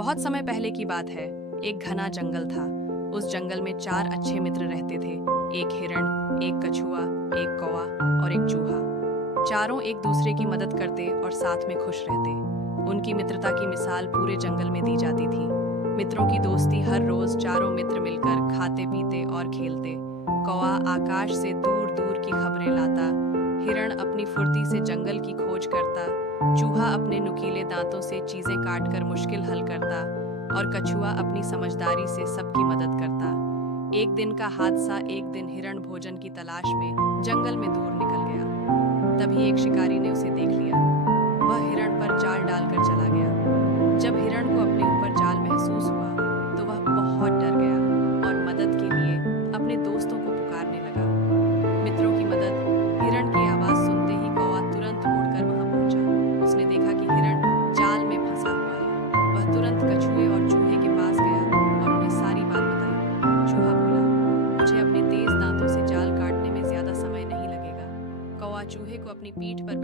बहुत समय पहले की बात है। एक घना जंगल था। उस जंगल में 4 अच्छे मित्र रहते थे। एक हिरण, एक कछुआ, एक कौवा और एक चूहा। चारों एक दूसरे की मदद करते और साथ में खुश रहते। उनकी मित्रता की मिसाल पूरे जंगल में दी जाती थी। मित्रों की दोस्ती हर रोज चारों मित्र मिलकर खाते पीते और खेलते। कौवा आकाश से दूर दूर की खबरें लाता, हिरण अपनी फुर्ती से जंगल की खोज करता, चूहा अपने नुकीले दांतों से चीजें काटकर मुश्किल हल करता और कछुआ अपनी समझदारी से सबकी मदद करता। एक दिन का हादसा। एक दिन हिरण भोजन की तलाश में जंगल में दूर निकल गया। तभी एक शिकारी ने उसे देख लिया। वह हिरण पर जाल डालकर चला गया। जब हिरण को अपने ऊपर जाल महसूस हुआ तो वह बहुत डर गया और मदद के लिए अपने दोस्तों को पुकारने लगा। मित्रों की मदद। हिरण की आवाज सुनते ही कौवा तुरंत उड़कर वहां पहुंचा। उसने देखा कि हिरण जाल में फंसा हुआ है। वह तुरंत कछुए और चूहे के पास गया और उन्हें सारी बात बताई। चूहा बोला, मुझे अपने तेज दांतों से जाल काटने में ज्यादा समय नहीं लगेगा। कौवा चूहे को अपनी पीठ पर